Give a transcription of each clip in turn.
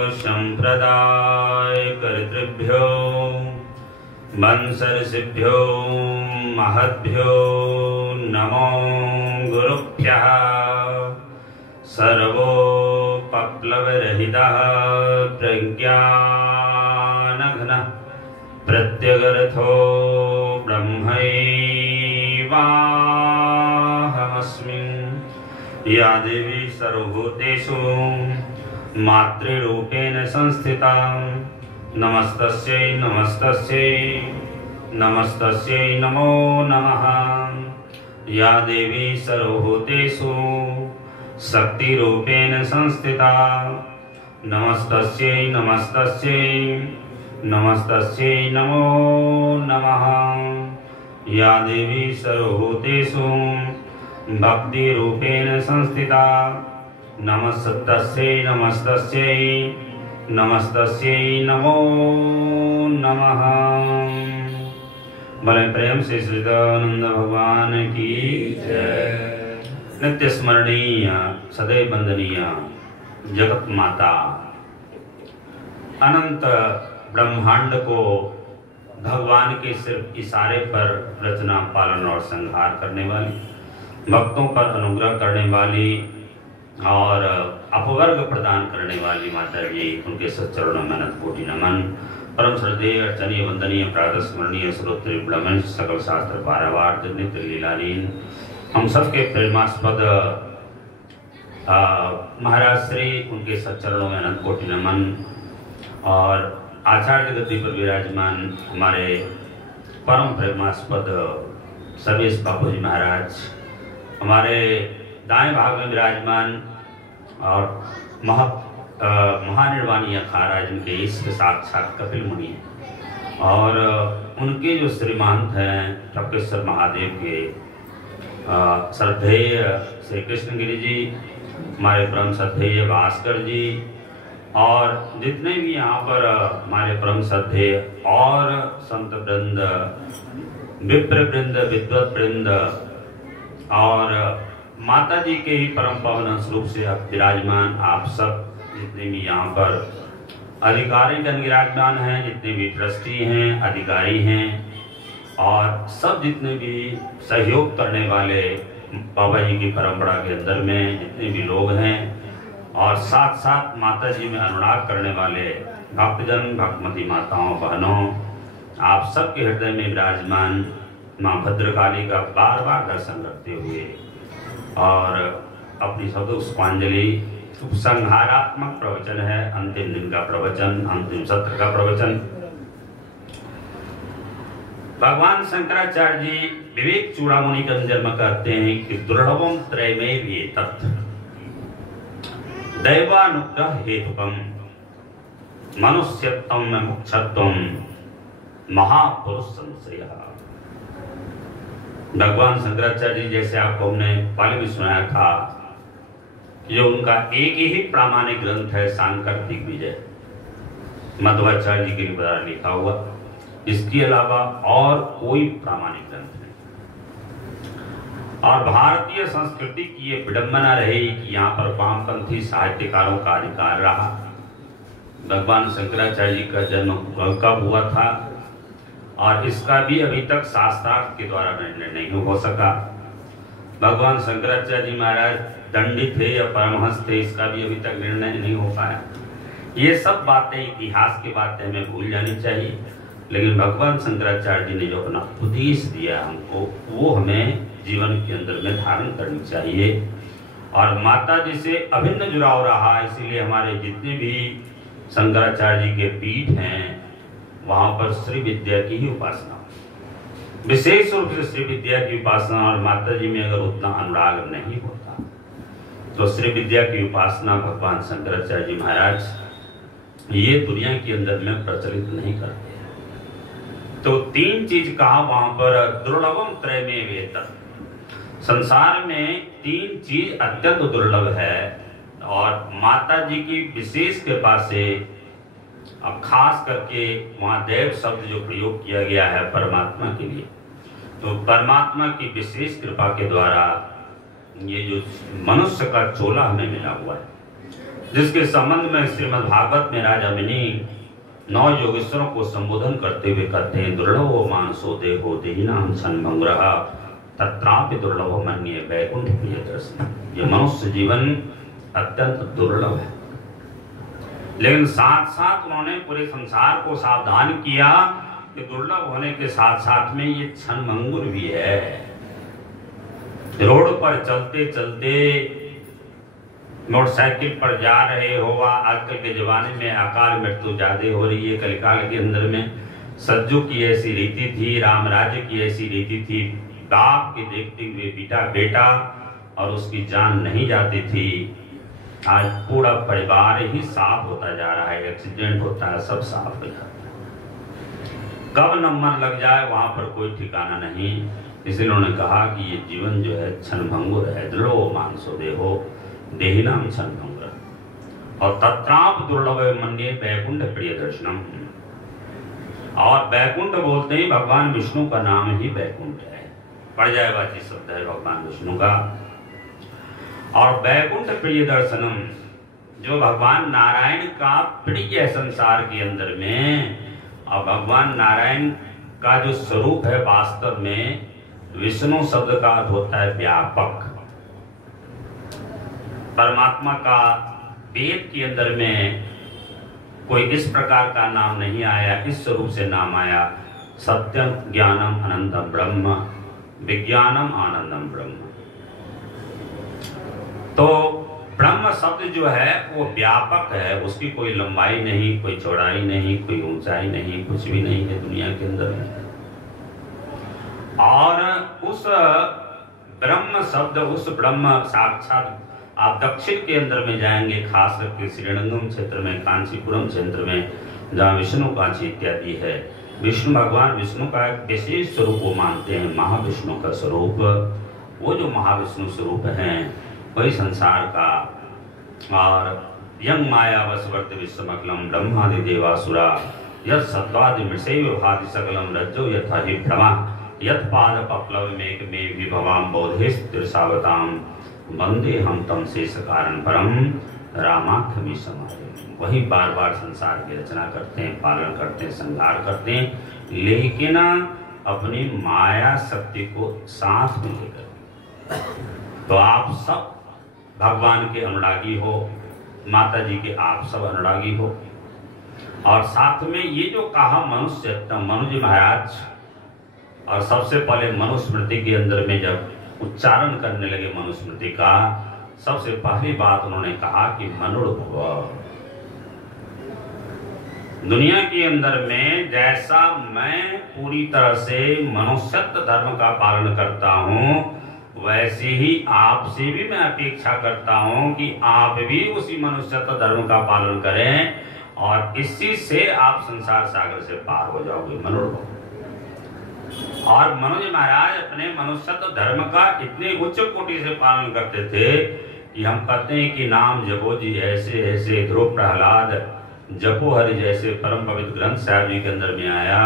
संप्रदाय कर्तृभ्यो वंशर्षिभ्यो महद्भ्यो नमो गुरुभ्यः। सर्वोपप्लवरहितः प्रज्ञानघनः प्रत्यगर्थो ब्रह्मैवाहमस्मि। या देवी सर्वभूतेषु मातृरूपेण संस्थिता नमस्तस्यै नमस्तस्यै नमस्तस्यै नमो नमः। या देवी सर्वभूतेषु शक्तिरूपेण संस्थिता नमस्तस्यै नमस्तस्यै नमस्तस्यै नमो नमः। या देवी सर्वभूतेषु भक्तिरूपेण संस्थिता नमस्तस्यै नमस्तस्यै नमस्तस्यै नमो नमः। बड़े प्रेम से सच्चिदानंद भगवान की जय। नित्य स्मरणीय सदैव वंदनीय जगत माता, अनंत ब्रह्मांड को भगवान के सिर्फ इशारे पर रचना पालन और संहार करने वाली, भक्तों पर अनुग्रह करने वाली और अपवर्ग प्रदान करने वाली माता जी, उनके सच्चरणों में अनंत कोटि नमन। परम श्रद्धेय अर्चनीय वंदनीय प्रातः स्मरणीय श्रोत्रिय ब्रह्मंश सकल शास्त्र पारावार्थ नित्य लीलालीन हम सबके प्रेमास्पद महाराज श्री, उनके सच्चरणों में अनंत कोटि नमन। और आचार्य गद्दी पर विराजमान हमारे परम प्रेमास्पद सर्वेश बापू जी महाराज, हमारे दाएं भाग में विराजमान और महानिर्वाणी अखाड़ा जिनके इष्ट साक्षात कपिल मुनि हैं, और उनके जो श्रीमंत हैं टपकेश्वर महादेव के श्रद्धेय श्री कृष्णगिरी जी, हमारे परम श्रद्धेय भास्कर जी, और जितने भी यहाँ पर हमारे परम श्रद्धेय और संत वृंद, विप्र वृंद, विद्वत वृंद और माता जी के ही परम पावन स्वरूप से आप विराजमान, आप सब जितने भी यहाँ पर अधिकारी जन विराजमान हैं, जितने भी ट्रस्टी हैं, अधिकारी हैं, और सब जितने भी सहयोग करने वाले बाबा जी की परंपरा के अंदर में जितने भी लोग हैं, और साथ साथ माता जी में अनुराग करने वाले भक्तजन, भक्तमती माताओं, बहनों, आप सबके हृदय में विराजमान माँ भद्रकाली का बार बार दर्शन करते हुए और अपनी सदुष्पांजलि उपसंहारात्मक प्रवचन है, अंतिम दिन का प्रवचन, अंतिम सत्र का प्रवचन। भगवान शंकराचार्य जी विवेक चूड़ामणि का जन्म कहते हैं कि दुर्लभम त्रयमेव एतत् दैवानुग्रह हेतुकम मनुष्यत्वम मुक्षत्वम महापुरुष संश्रयः। भगवान शंकराचार्य जी, जैसे आपको हमने पहले भी सुनाया था, जो उनका एक ही प्रामाणिक ग्रंथ है सांकर्तिक विजय, मध्वाचार्य जी के द्वारा लिखा हुआ, इसके अलावा और कोई प्रामाणिक ग्रंथ नहीं। और भारतीय संस्कृति की ये विडंबना रही कि यहाँ पर वामपंथी साहित्यकारों का अधिकार रहा। भगवान शंकराचार्य जी का जन्म कब हुआ था और इसका भी अभी तक शास्त्रार्थ के द्वारा निर्णय नहीं हो सका। भगवान शंकराचार्य जी महाराज दंडित थे या परमहंस थे, इसका भी अभी तक निर्णय नहीं हो पाया। ये सब बातें, इतिहास की बातें हमें भूल जानी चाहिए, लेकिन भगवान शंकराचार्य जी ने जो अपना उपदेश दिया हमको, वो हमें जीवन के अंदर में धारण करनी चाहिए। और माता जी से अभिन्न जुड़ाव रहा, इसीलिए हमारे जितने भी शंकराचार्य जी के पीठ हैं, वहां पर श्री विद्या की ही उपासना, विशेष रूप से श्री विद्या की उपासना। और माता जी में अगर उतना अनुराग नहीं होता तो श्री विद्या की उपासना भगवान शंकराचार्य जी महाराज ये दुनिया के अंदर में प्रचलित नहीं करते। तो तीन चीज कहा वहां पर, दुर्लभम त्रयमेव एतत्, संसार में तीन चीज अत्यंत दुर्लभ है, और माता जी की विशेष कृपा से, अब खास करके वहाँ देव शब्द जो प्रयोग किया गया है परमात्मा के लिए, तो परमात्मा की विशेष कृपा के द्वारा ये जो मनुष्य का चोला हमें मिला हुआ है, जिसके संबंध में श्रीमद् भागवत में राजा मिनी 9 योगेश्वरों को संबोधन करते हुए कहते हैं, दुर्लभो मानसो देहो देहिनाम क्षणभंगुरः तत्रापि दुर्लभो मन्ये वैकुंठ प्रिय दर्शन। ये मनुष्य जीवन अत्यंत दुर्लभ है, लेकिन साथ साथ उन्होंने पूरे संसार को सावधान किया कि दुर्लभ होने के साथ साथ में ये क्षणभंगुर भी है। रोड पर चलते चलते मोटरसाइकिल पर जा रहे हो, आजकल के जमाने में अकाल मृत्यु ज्यादा हो रही है। कलिकाल के अंदर में सज्जू की ऐसी रीति थी, राम राज्य की ऐसी रीति थी, बाप के देखते हुए बेटा और उसकी जान नहीं जाती थी। आज पूरा परिवार ही साफ होता जा रहा है, एक्सीडेंट होता है, सब साफ हो जाता है। कब नंबर लग जाए वहां पर कोई ठिकाना नहीं। इसलिए उन्होंने कहा कि ये जीवन जो है क्षणभंगुर है। दुर्लभो मानसो देहो देहिनाम क्षणभंगुरः और तत्राप दुर्लभ मन्ये वैकुंठ प्रिय दर्शनम। और वैकुंठ बोलते ही भगवान विष्णु का नाम ही वैकुंठ है, पर्यायवाची शब्द है भगवान विष्णु का। और वैकुंठ प्रिय दर्शनम जो भगवान नारायण का प्रिय है संसार के अंदर में। और भगवान नारायण का जो स्वरूप है वास्तव में विष्णु शब्द का अर्थ होता है व्यापक। परमात्मा का वेद के अंदर में कोई इस प्रकार का नाम नहीं आया, इस स्वरूप से नाम आया, सत्यम ज्ञानम अनंतम ब्रह्म विज्ञानम आनंदम ब्रह्म। तो ब्रह्म शब्द जो है वो व्यापक है, उसकी कोई लंबाई नहीं, कोई चौड़ाई नहीं, कोई ऊंचाई नहीं, कुछ भी नहीं है दुनिया के अंदर में। और उस ब्रह्म शब्द, उस ब्रह्म साक्षात आप दक्षिण के अंदर में जाएंगे, खास करके श्रीरंगम क्षेत्र में, कांचीपुरम क्षेत्र में, जहाँ विष्णु कांची इत्यादि है, विष्णु भगवान विष्णु का एक विशेष स्वरूप वो मानते हैं, महाविष्णु का स्वरूप। वो जो महाविष्णु स्वरूप है वही संसार का। और यंग माया वसवर्त विश्वमखिलम ब्रह्मादि देवासुरा यत् सत्वादि मृषैव भाति सकलम रज्जो यथा हि भ्रमा यत् पाद पप्लव मेघ में विभवाम बोधेस्तिरसावताम वंदे हम तम शेष कारण परम रामाख्यमी समाधि। वही बार बार संसार की रचना करते हैं, पालन करते हैं, संहार करते हैं, लेकिन अपनी माया शक्ति को साथ में लेकर। तो आप सब भगवान के अनुरागी हो, माता जी के आप सब अनुरागी हो। और साथ में ये जो कहा मनुष्य, मनु जी महाराज, और सबसे पहले मनुस्मृति के अंदर में जब उच्चारण करने लगे मनुस्मृति का, सबसे पहली बात उन्होंने कहा कि मनुर्भव। दुनिया के अंदर में जैसा मैं पूरी तरह से मनुष्यत्व धर्म का पालन करता हूँ, वैसे ही आपसे भी मैं अपेक्षा करता हूँ कि आप भी उसी मनुष्यत्व धर्म का पालन करें, और इसी से आप संसार सागर से पार हो जाओगे। मनुर्भव। और मनु जी महाराज अपने मनुष्यत्व धर्म का इतने उच्च कोटि से पालन करते थे कि हम कहते हैं कि नाम जपो जी ऐसे ऐसे ध्रुव प्रहलाद जपो हरि जैसे परम पवित्र ग्रंथ साहब जी के अंदर में आया।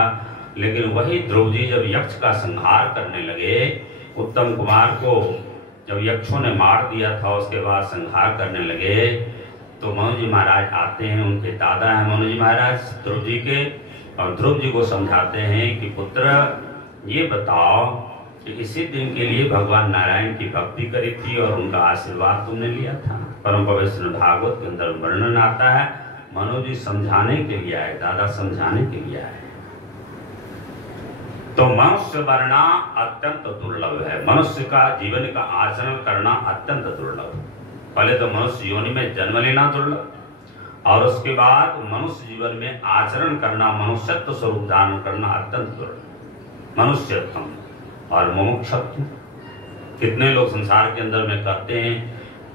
लेकिन वही ध्रुव जी जब यक्ष का संहार करने लगे, उत्तम कुमार को जब यक्षों ने मार दिया था, उसके बाद संहार करने लगे, तो मनु जी महाराज आते हैं, उनके दादा हैं मनु जी महाराज ध्रुव जी के, और ध्रुव जी को समझाते हैं कि पुत्र ये बताओ कि इसी दिन के लिए भगवान नारायण की भक्ति करी थी और उनका आशीर्वाद तुमने लिया था। परम पवित्र भागवत के अंदर वर्णन आता है, मनु जी समझाने के लिए आए, दादा समझाने के लिए आए। तो मनुष्य बनना अत्यंत दुर्लभ है, मनुष्य का जीवन का आचरण करना अत्यंत दुर्लभ। पहले तो मनुष्य योनि में जन्म लेना दुर्लभ, और उसके बाद मनुष्य जीवन में आचरण करना, मनुष्यत्व स्वरूप धारण करना अत्यंत दुर्लभ। मनुष्यत्व और मुमुक्षत्व कितने लोग संसार के अंदर में कहते हैं,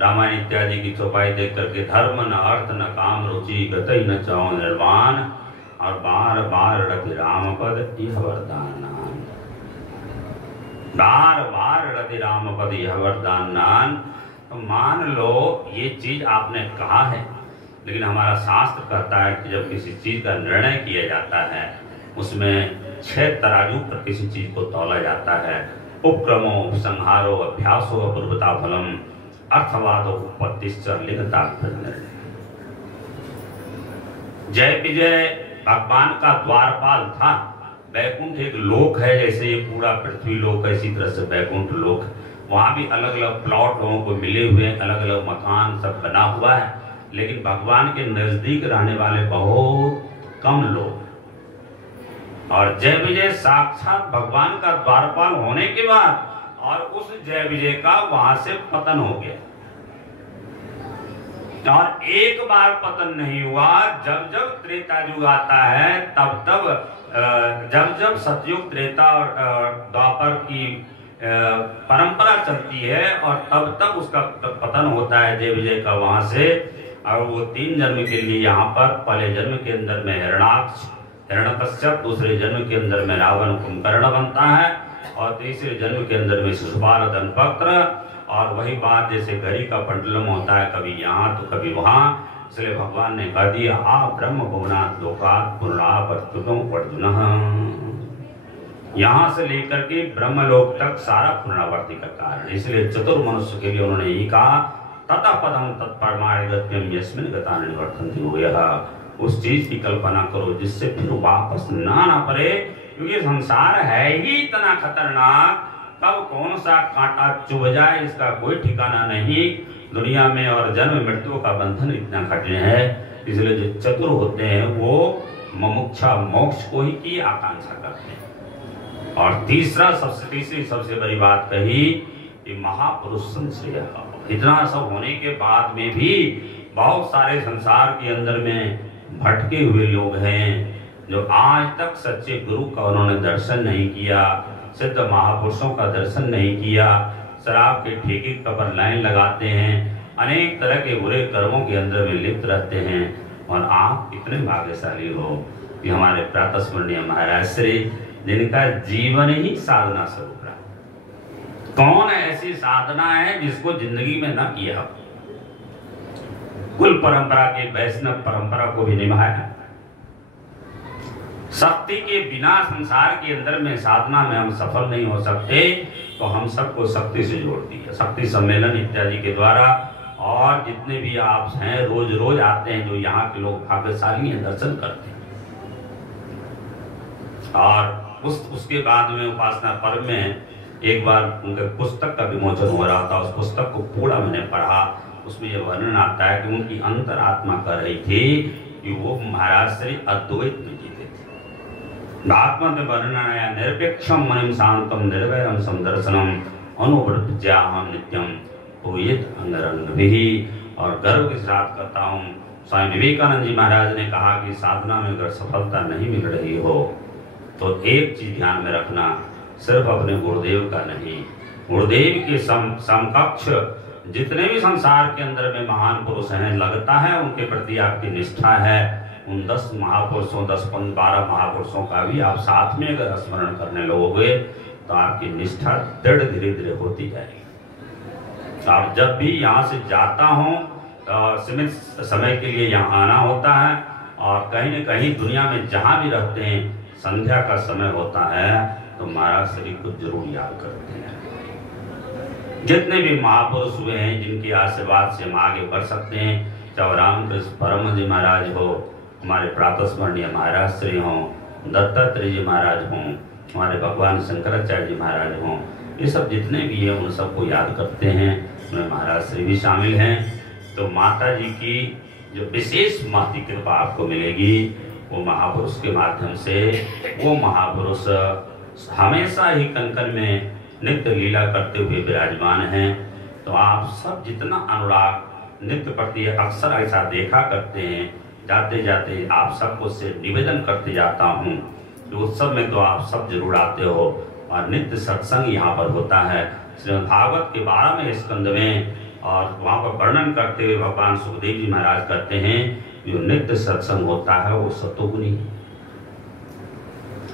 रामायण इत्यादि की चौपाई देख करके, धर्म न अर्थ न काम रुचि गतई न चाओ निर्वाण, और बार बार रति राम पद यह वरदान, बार बार रति राम पद यह वरदान। तो मान लो ये चीज आपने कहा है, लेकिन हमारा शास्त्र कहता है कि जब किसी चीज का निर्णय किया जाता है, उसमें 6 तराजू पर किसी चीज को तौला जाता है। उपक्रमो उपसंहारो अभ्यासो अपूर्वता फलम अर्थवादो उपपत्तिश्च लिंगता निर्णय। जय विजय भगवान का द्वारपाल था। बैकुंठ एक लोक है, जैसे ये पूरा पृथ्वी लोक है, इसी तरह से बैकुंठ लोक। वहाँ भी अलग अलग प्लॉट लोगों को मिले हुए हैं, अलग अलग मकान सब बना हुआ है, लेकिन भगवान के नजदीक रहने वाले बहुत कम लोग। और जय विजय साक्षात भगवान का द्वारपाल होने के बाद और उस जय विजय का वहां से पतन हो गया। और एक बार पतन नहीं हुआ, जब जब त्रेता युग आता है तब तब जब जब सतयुग त्रेता और द्वापर की परंपरा चलती है और तब तब उसका पतन होता है जय विजय का वहां से। और वो 3 जन्म के लिए यहाँ पर, पहले जन्म के अंदर में हिरणाक्ष हिरण्यकश्यप, दूसरे जन्म के अंदर में रावण कुंभकर्ण बनता है और तीसरे जन्म के अंदर में शिशुपाल दंपत्र। और वही बात जैसे घड़ी का पेंडुलम होता है, कभी यहाँ तो कभी वहाँ, इसलिए भगवान ने कह दिया आ ब्रह्म भुवनात् लोकात् पुनरावर्तुकम् अर्जुन। यहाँ से लेकर के ब्रह्मलोक तक सारा पुनरावर्ती का कारण, इसलिए चतुर मनुष्य के लिए उन्होंने यही कहा ततः पदम तत्परमार्गत्यम यस्मिन् गता निवर्तन्ति भूयः। उस चीज की कल्पना करो जिससे फिर वापस ना पड़े, क्योंकि संसार है ही इतना खतरनाक, कब कौन सा कांटा चुभ जाए इसका कोई ठिकाना नहीं दुनिया में। और जन्म मृत्यु का बंधन इतना कठिन है, इसलिए जो चतुर होते हैं वो मुमुक्षा मोक्ष को ही की आकांक्षा करते हैं। और तीसरी सबसे बड़ी बात कही कि महापुरुष संश्रय। इतना सब होने के बाद में भी बहुत सारे संसार के अंदर में भटके हुए लोग हैं जो आज तक सच्चे गुरु का उन्होंने दर्शन नहीं किया, सिद्ध महापुरुषों का दर्शन नहीं किया, शराब के ठेके पर लाइन लगाते हैं, अनेक तरह के बुरे कर्मों के अंदर में लिप्त रहते हैं। और आप इतने भाग्यशाली हो कि हमारे प्रातः स्मरणीय महाराज श्री, जिनका जीवन ही साधना स्वरूप रहा। कौन ऐसी साधना है जिसको जिंदगी में न किया, कुल परंपरा के वैष्णव परंपरा को भी निभाया। शक्ति के बिना संसार के अंदर में साधना में हम सफल नहीं हो सकते, तो हम सबको शक्ति से जोड़ दिया, शक्ति सम्मेलन इत्यादि के द्वारा। और जितने भी आप हैं रोज रोज आते हैं, जो यहाँ के लोग भाग्यशाली हैं, दर्शन करते हैं। और उसके बाद में उपासना पर्व में एक बार उनके पुस्तक का विमोचन हो रहा था, उस पुस्तक को पूरा मैंने पढ़ा। उसमें यह वर्णन आता है कि उनकी अंतरात्मा कर रही थी कि वो महाराज श्री अद्वैत में जीते थे। आत्मा में वर्णन आया निरपेक्षम मनिम शांतम निर्वैरम समदर्शनम अनुव्रतज्याहम नित्यम भूयेत अंगरंगभिः। और गर्व के साथ कहता हूँ, स्वामी विवेकानंद जी महाराज ने कहा कि साधना में अगर सफलता नहीं मिल रही हो तो एक चीज ध्यान में रखना, सिर्फ अपने गुरुदेव का नहीं, गुरुदेव के समकक्ष जितने भी संसार के अंदर में महान पुरुष हैं, लगता है उनके प्रति आपकी निष्ठा है। उन 10 महापुरुषों 10-12 महापुरुषों का भी आप साथ में अगर स्मरण करने लगोगे तो आपकी निष्ठा दृढ़ धीरे धीरे होती जाएगी। आप जब भी यहाँ से जाता हूँ सीमित समय के लिए यहाँ आना होता है, और कहीं न कहीं दुनिया में जहाँ भी रहते हैं संध्या का समय होता है तो महाराज श्री को जरूर याद करते हैं। जितने भी महापुरुष हुए हैं जिनके आशीर्वाद से हम आगे बढ़ सकते हैं, चाहे रामकृष्ण परम जी महाराज हो, हमारे प्रातः स्मरणीय महाराज श्री हों, दत्तात्रेय जी महाराज हों, हमारे भगवान शंकराचार्य जी महाराज हों, ये सब जितने भी हैं उन सबको याद करते हैं। उनमें महाराज श्री भी शामिल हैं। तो माता जी की जो विशेष महती कृपा आपको मिलेगी वो महापुरुष के माध्यम से। वो महापुरुष हमेशा ही कन-कन में नित्य लीला करते हुए विराजमान हैं। तो आप सब जितना अनुराग नित्य प्रति अक्सर ऐसा देखा करते हैं, जाते जाते आप सबको से निवेदन करते जाता हूँ कि उत्सव में तो आप सब जरूर आते हो। और नित्य सत्संग यहाँ पर होता है श्रीमद् भागवत के 12वें स्कंद में, और वहाँ पर वर्णन करते हुए भगवान सुखदेव जी महाराज कहते हैं जो नित्य सत्संग होता है वो सतोगुणी है।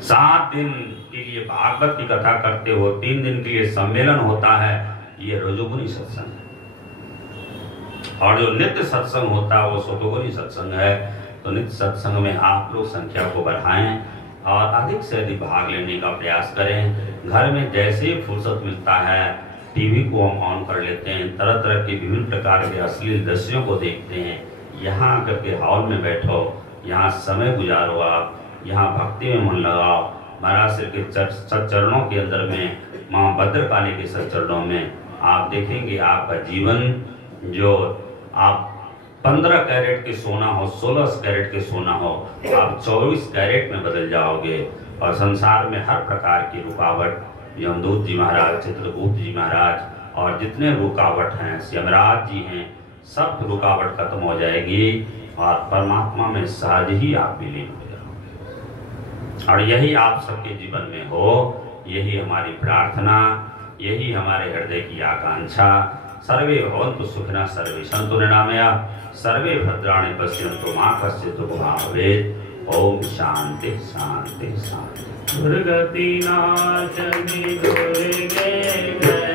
7 दिन के लिए भागवत की कथा करते हो, 3 दिन के लिए सम्मेलन होता है, ये रजोगुणी सत्संग है। और जो नित्य सत्संग होता है वो सतोगुणी सत्संग है। तो नित्य सत्संग में आप लोग संख्या को बढ़ाएं और अधिक से अधिक भाग लेने का प्रयास करें। घर में जैसे ही फुर्सत मिलता है टीवी को हम ऑन कर लेते हैं, तरह तरह के विभिन्न प्रकार के अश्लील दृश्यों को देखते हैं। यहाँ आकर के हॉल में बैठो, यहाँ समय गुजारो, आप यहाँ भक्ति में मन लगाओ। महाराज श्री के सच्चरणों के अंदर में, माँ भद्रकाली के सच्चरणों में आप देखेंगे आपका जीवन, जो आप 15 कैरेट के सोना हो, 16 कैरेट के सोना हो, आप 24 कैरेट में बदल जाओगे। और संसार में हर प्रकार की रुकावट, यमदूत जी महाराज, चित्रगुप्त जी महाराज और जितने रुकावट हैं, यमराज जी हैं, सब रुकावट खत्म हो जाएगी और परमात्मा में सहज ही आप विलीन हो जाओगे। और यही आप सबके जीवन में हो, यही हमारी प्रार्थना, यही हमारे हृदय की आकांक्षा। सर्वे भवन्तु सुखिनः, सर्वे सन्तु निरामयाः, सर्वे भद्राणि पश्यन्तु मा कश्चित् दुःखभाग् भवेत्। ओम शांति शांति शांति। दुर्गति नाशनी दुर्गे